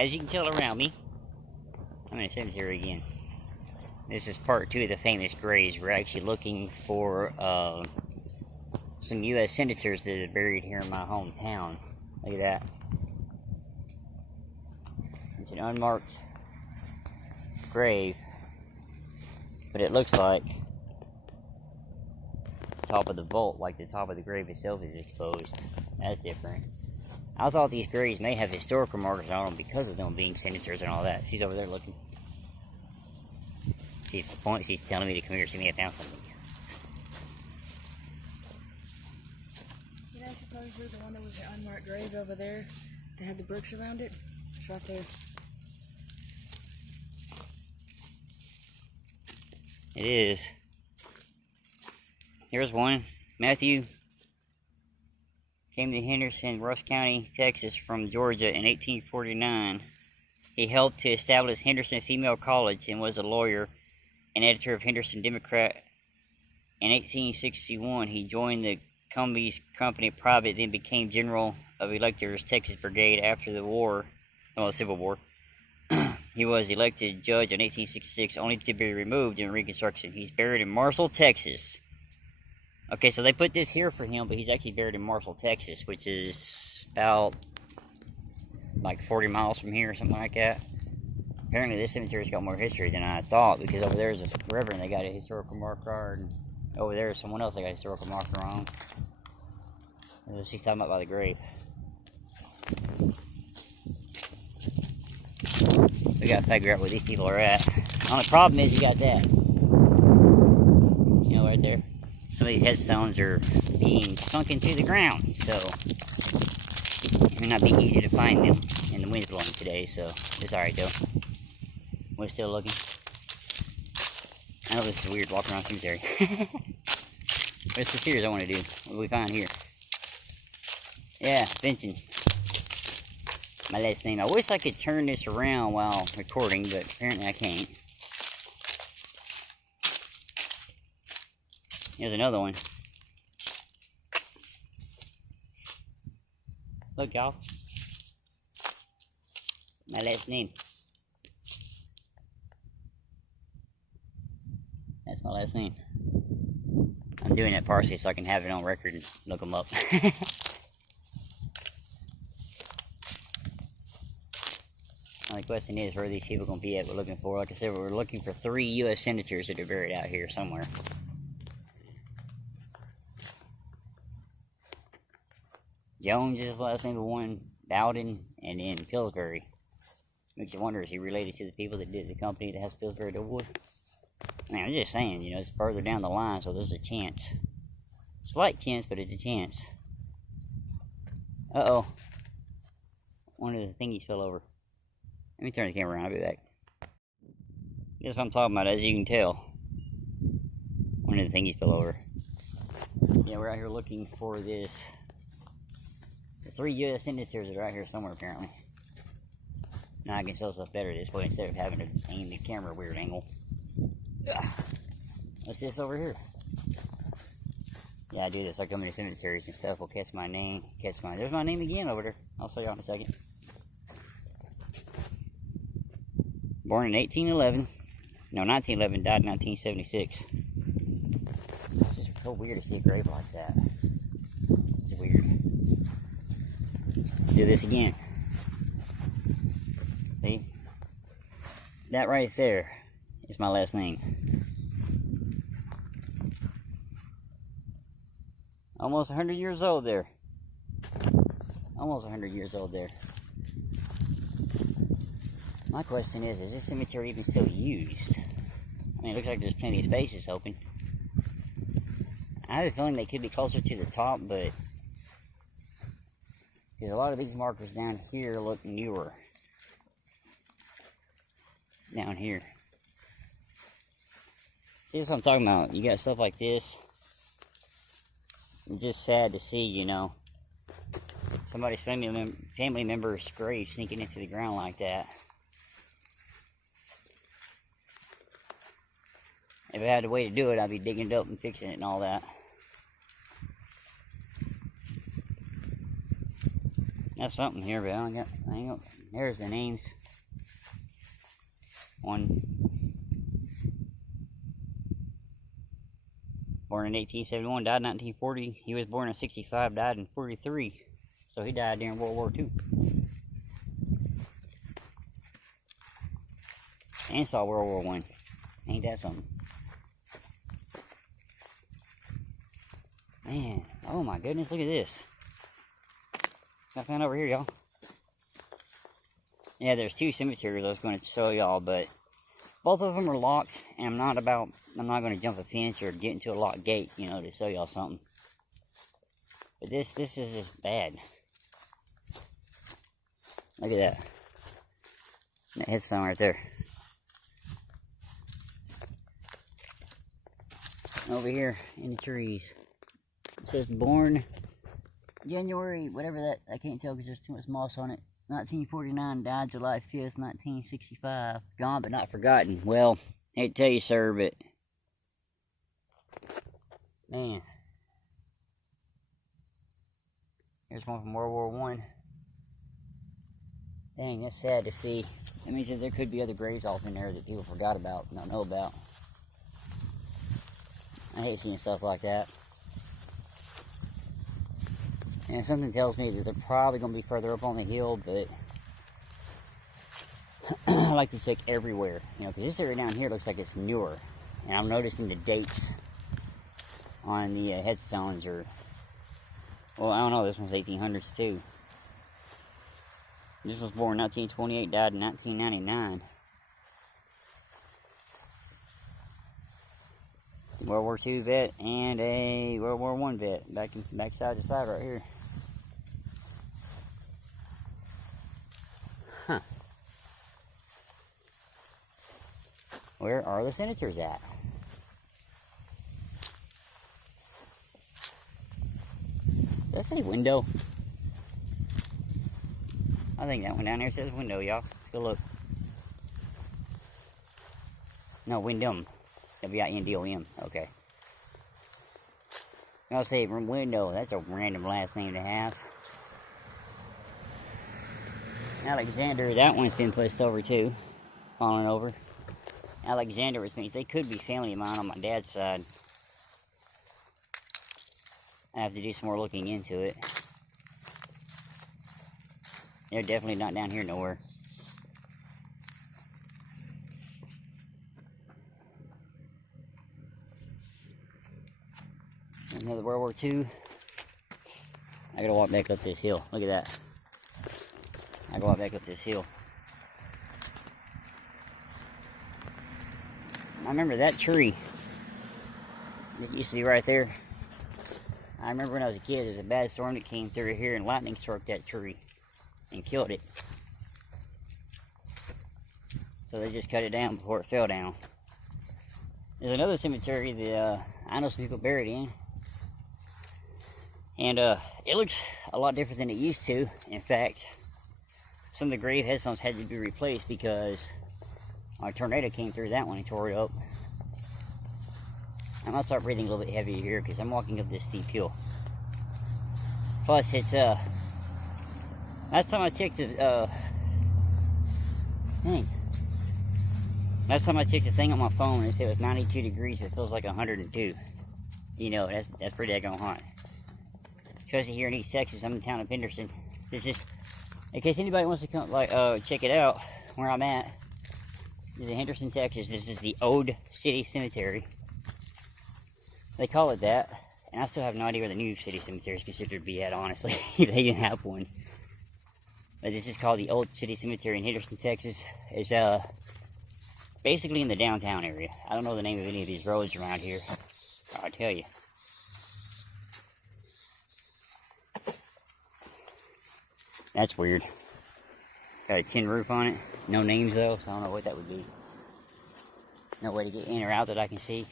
as you can tell around me, I'm in a cemetery again. This is part 2 of the famous graves. We're actually looking for some U.S. senators that are buried here in my hometown. Look at that. It's an unmarked grave, but it looks like the top of the vault, like the top of the grave itself, is exposed. That's different. I thought these graves may have historical markers on them because of them being senators and all that. She's over there looking. She's the point. She's telling me to come here and see me. I found something. You know, I suppose you're the one that was the unmarked grave over there that had the bricks around it. It's right there. It is. Here's one. Matthew came to Henderson, Rush County, Texas from Georgia in 1849. He helped to establish Henderson Female College and was a lawyer and editor of Henderson Democrat. In 1861, he joined the Cumbie's Company private, then became General of Electors, Texas Brigade after the Civil War. He was elected judge in 1866, only to be removed in Reconstruction. He's buried in Marshall, Texas. Okay, so they put this here for him, but he's actually buried in Marshall, Texas, which is about like 40 miles from here or something like that. Apparently this cemetery's got more history than I thought, because over there's a river and they got a historical marker, and over there is someone else they got a historical marker on. She's talking about by the grave. We gotta figure out where these people are at. The only problem is you got that. You know, right there. Some of these headstones are being sunk into the ground, so it may not be easy to find them. And the wind's blowing today, so it's alright though. We're still looking. I know this is weird walking around the cemetery. But it's the series I want to do. What do we find here? Yeah, Vincent. My last name. I wish I could turn this around while recording, but apparently I can't. Here's another one. Look, y'all. My last name. That's my last name. I'm doing it partially so I can have it on record and look them up. The question is, where are these people going to be at we're looking for? Like I said, we're looking for 3 U.S. senators that are buried out here somewhere. Jones is his last name, one Bowden, and then Pillsbury. Makes you wonder, is he related to the people that did the company that has Pillsbury Doughboy? I mean, I'm just saying, you know, it's further down the line, so there's a chance. Slight chance, but it's a chance. Uh-oh. One of the thingies fell over. Let me turn the camera around, I'll be back. That's what I'm talking about, as you can tell. One of the thingies fell over. Yeah, we're out here looking for this. The 3 U.S. senators that are out here somewhere, apparently. Now I can sell stuff better this way instead of having to aim the camera a weird angle. What's this over here? Yeah, I do this. I come into cemeteries and stuff. Will catch my name. There's my name again over there. I'll show you in a second. Born in 1811. No, 1911. Died in 1976. It's just so weird to see a grave like that. It's weird. Do this again. See? That right there is my last name. Almost 100 years old there. Almost 100 years old there. My question is this cemetery even still used? I mean, it looks like there's plenty of spaces open. I have a feeling they could be closer to the top, but because a lot of these markers down here look newer. Down here. See, that's what I'm talking about. You got stuff like this. It's just sad to see, you know, somebody's family member's grave sinking into the ground like that. If I had a way to do it, I'd be digging it up and fixing it and all that. Got something here, but I ain't got, there's the names. One. Born in 1871, died in 1940. He was born in 65, died in 43. So he died during World War II. And saw World War I. Ain't that something? Man, oh my goodness, look at this. I found over here, y'all. Yeah, there's two cemeteries I was going to show y'all, but both of them are locked, and I'm not going to jump a fence or get into a locked gate, you know, to show y'all something. But this is just bad. Look at that. That headstone right there. Over here in the trees. It says born January, whatever that, I can't tell because there's too much moss on it. 1949, died July 5th, 1965. Gone but not forgotten. Well, I hate to tell you, sir, but man. Here's one from World War I. Dang, that's sad to see. That means that there could be other graves off in there that people forgot about and don't know about. I hate seeing stuff like that. And something tells me that they're probably going to be further up on the hill, but I like to check everywhere, you know, because this area down here looks like it's newer. And I'm noticing the dates on the headstones are, well, I don't know, this one's 1800s too. This was born in 1928, died in 1999. World War II vet and a World War I vet, back side to side right here. Huh. Where are the senators at? Does that say window? I think that one down there says window, y'all. Let's go look. No, Windom. W-I-N-D-O-M. Okay. I'll say window. That's a random last name to have. Alexander, that one's been pushed over too. Falling over. Alexander, which means they could be family of mine on my dad's side. I have to do some more looking into it. They're definitely not down here nowhere. Another World War II. I gotta walk back up this hill. Look at that. I gotta walk back up this hill. I remember that tree. It used to be right there. I remember when I was a kid, there was a bad storm that came through here and lightning struck that tree and killed it. So they just cut it down before it fell down. There's another cemetery that I know some people buried in. And it looks a lot different than it used to. In fact, some of the grave headstones had to be replaced because a tornado came through that one and tore it up. I'm gonna start breathing a little bit heavier here because I'm walking up this steep hill. Plus, it's last time I checked the last time I checked the thing on my phone, it said it was 92 degrees, but it feels like 102. You know, that's pretty daggone hot. Especially here in East Texas, I'm in the town of Henderson. This is, in case anybody wants to come, check it out, where I'm at. This is in Henderson, Texas. This is the Old City Cemetery. They call it that, and I still have no idea where the new city cemetery is considered to be at, honestly. They didn't have one. But this is called the Old City Cemetery in Henderson, Texas. It's basically in the downtown area. I don't know the name of any of these roads around here. I'll tell you. That's weird. Got a tin roof on it. No names though, so I don't know what that would be. No way to get in or out that I can see.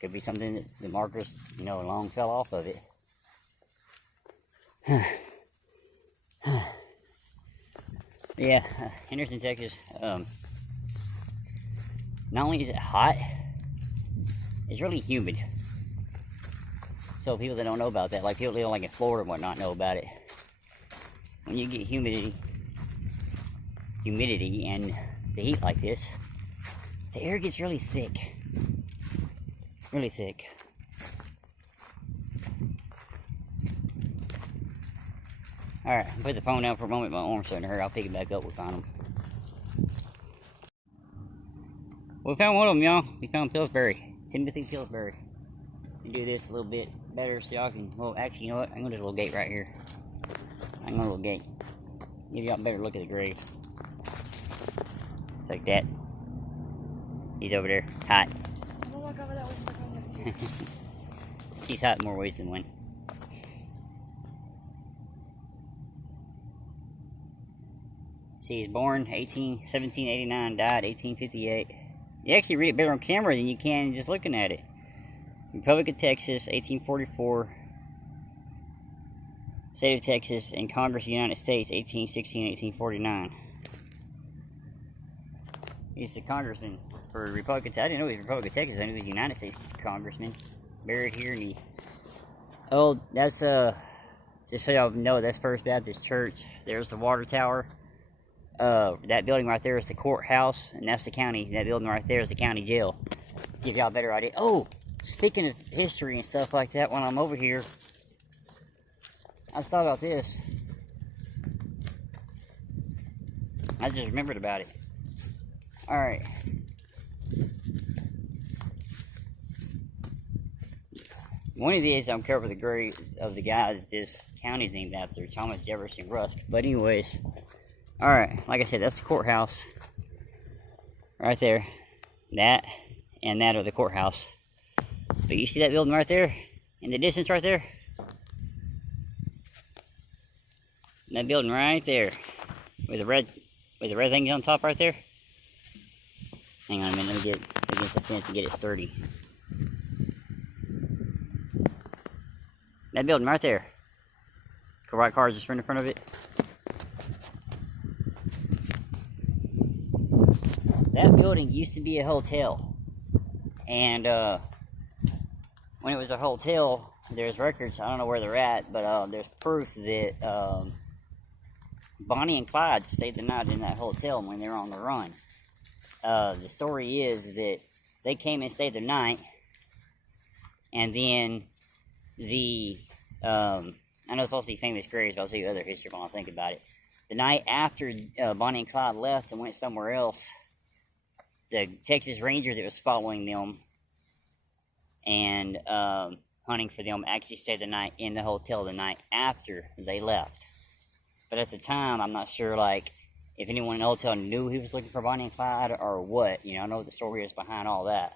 Could be something that the markers, you know, long fell off of it. Yeah, Henderson, Texas. Not only is it hot, it's really humid. So people that don't know about that, like people that live like in Florida and whatnot, know about it. when you get humidity and the heat like this, the air gets really thick. Really thick. Alright, put the phone down for a moment. My arm's starting to hurt. I'll pick it back up. We found them. We found one of them, y'all. We found Pillsbury. Timothy Pillsbury. You do this a little bit better so y'all can... Well, actually, you know what? I'm going to do a little gate right here. I'm going to do a little gate. Give y'all a better look at the grave. Like that. He's over there. Hot. I'm gonna walk over that way. He's hot in more ways than one. See, he's born 1789, died 1858. You actually read it better on camera than you can just looking at it. Republic of Texas, 1844. State of Texas and Congress of the United States, 1816, 1849. He's the congressman for the Republic of Texas. I didn't know he was Republic of Texas. I knew he was a United States congressman. Buried here in the... Oh, that's, just so y'all know, that's First Baptist Church. There's the water tower. That building right there is the courthouse, and that's the county. That building right there is the county jail. Give y'all a better idea. Oh, speaking of history and stuff like that, when I'm over here, I just thought about this. I just remembered about it. Alright. One of these, I'm careful the grave of the guy that this county's named after, Thomas Jefferson Rusk. But anyways, alright, like I said, that's the courthouse. Right there. That and that are the courthouse. But you see that building right there? In the distance right there? That building right there. With the red things on top right there. Hang on a minute, let me get against the fence and get it sturdy. That building right there. White cars just in front of it. That building used to be a hotel. And when it was a hotel, there's records, I don't know where they're at, but there's proof that Bonnie and Clyde stayed the night in that hotel when they were on the run. The story is that they came and stayed the night, and then the, I know it's supposed to be famous graves, but I'll tell you other history when I think about it. The night after Bonnie and Clyde left and went somewhere else, the Texas Ranger that was following them and hunting for them actually stayed the night in the hotel the night after they left. But at the time, I'm not sure, like, if anyone in the hotel knew he was looking for Bonnie and Clyde or what. You know, I know what the story is behind all that.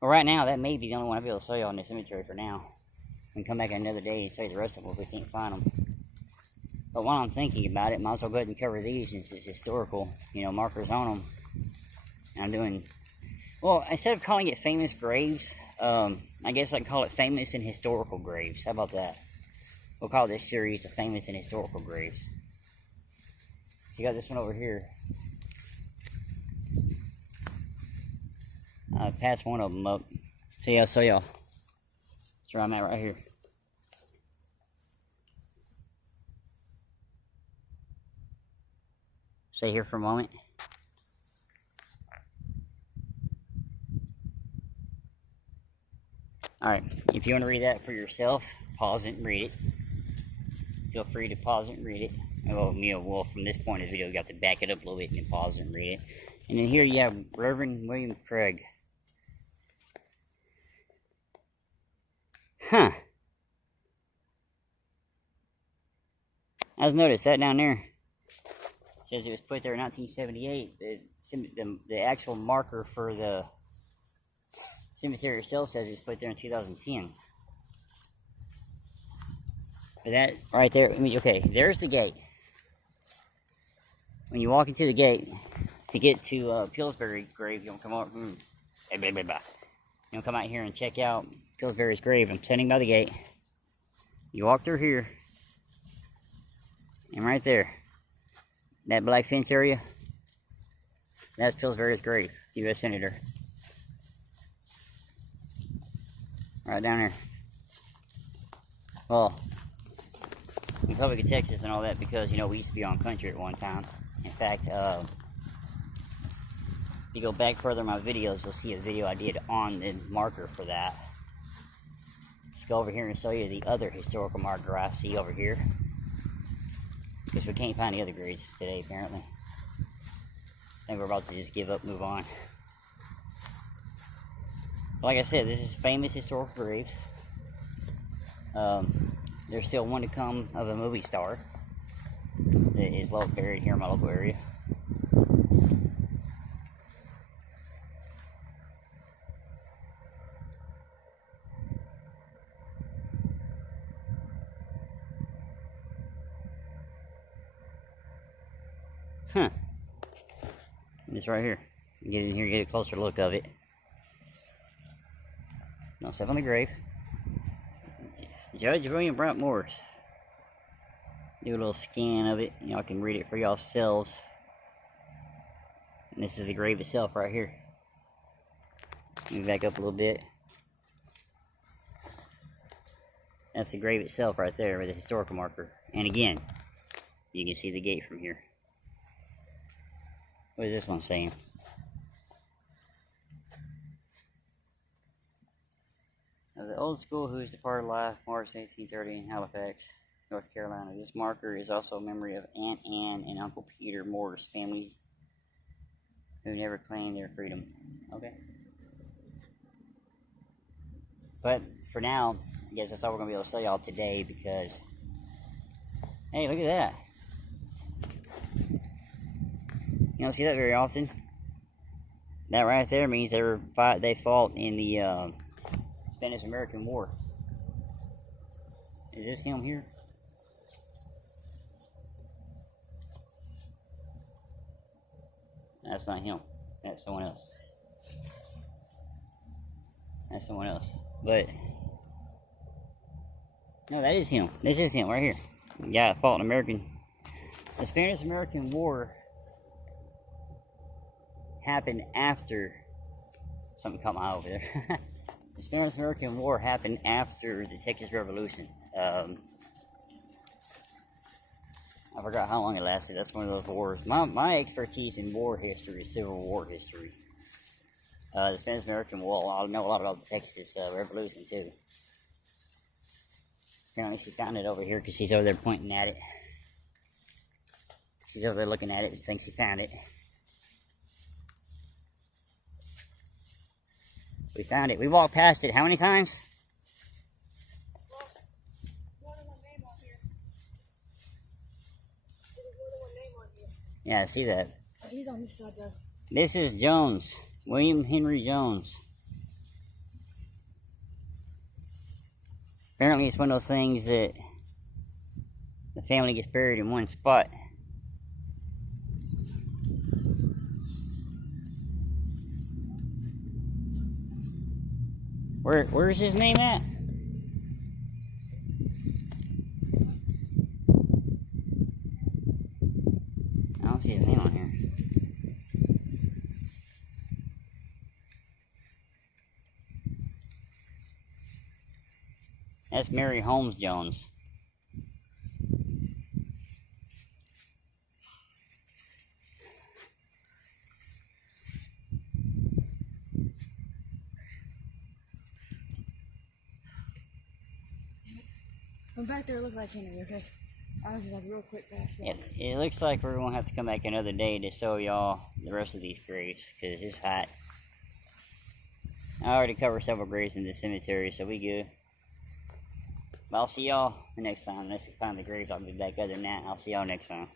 But right now, that may be the only one I'll be able to show you on the cemetery for now. We can come back another day and show you the rest of them if we can't find them. But while I'm thinking about it, might as well go ahead and cover these since it's historical, you know, markers on them. And I'm doing, well, instead of calling it famous graves, I guess I can call it famous and historical graves. How about that? We'll call this series the famous and historical graves. So you got this one over here. I passed one of them up. See, I'll show y'all. That's where I'm at right here. Stay here for a moment. Alright, if you want to read that for yourself, pause it and read it. Feel free to pause it and read it. Well, from this point of the video, you have to back it up a little bit and pause it and read it. And then here you have Reverend William Craig. Huh. I just noticed that down there. It says it was put there in 1978. The actual marker for the cemetery itself says it's put there in 2010. But that right there, I mean, okay, there's the gate. When you walk into the gate to get to Pillsbury grave, you'll come up. You'll come out here and check out Pillsbury's grave. I'm standing by the gate. You walk through here, and right there, that black fence area, that's Pillsbury's grave, U.S. Senator. Right down there. Well, Republic of Texas and all that because, you know, we used to be on country at one time. In fact, if you go back further in my videos, you'll see a video I did on the marker for that. Let's go over here and show you the other historical marker I see over here. Because we can't find the other graves today, apparently. I think we're about to just give up, move on. Like I said, this is famous historical graves. There's still one to come of a movie star that is buried here in my local area. Huh. This right here. Get in here, get a closer look of it. No stuff on the grave. Judge William Bryant Morris. Do a little scan of it. Y'all can read it for yourselves. And this is the grave itself right here. Move back up a little bit. That's the grave itself right there with the historical marker. And again, you can see the gate from here. What is this one saying? Of the old school who is departed life, March 1830 in Halifax, North Carolina. This marker is also a memory of Aunt Anne and Uncle Peter Morris, family who never claimed their freedom. Okay. But for now, I guess that's all we're going to be able to show y'all today because, hey, look at that. You don't see that very often. That right there means they fought in the Spanish-American War. Is this him here? That's not him. That's someone else. That's someone else. But no, that is him. This is him right here. The guy that fought in the Spanish-American War happened after something caught my eye over there. The Spanish-American War happened after the Texas Revolution. I forgot how long it lasted. That's one of those wars. My expertise in war history is Civil War history. The Spanish-American War, I know a lot about the Texas Revolution too. Apparently she found it over here because she's over there pointing at it. She's over there looking at it and thinks she found it. We found it. We walked past it how many times? Well, more than one name on here. There's more than one name on here. Yeah, I see that. Oh, he's on this side though. This is Jones. William Henry Jones. Apparently it's one of those things that the family gets buried in one spot. Where's his name at? I don't see his name on here. That's Mary Holmes Jones. From back there, it looked like Henry, okay? I was just like real quick fast. It looks like we're going to have to come back another day to show y'all the rest of these graves because it's hot. I already covered several graves in the cemetery, so we good. But I'll see y'all the next time. Unless we find the graves, I'll be back. Other than that, I'll see y'all next time.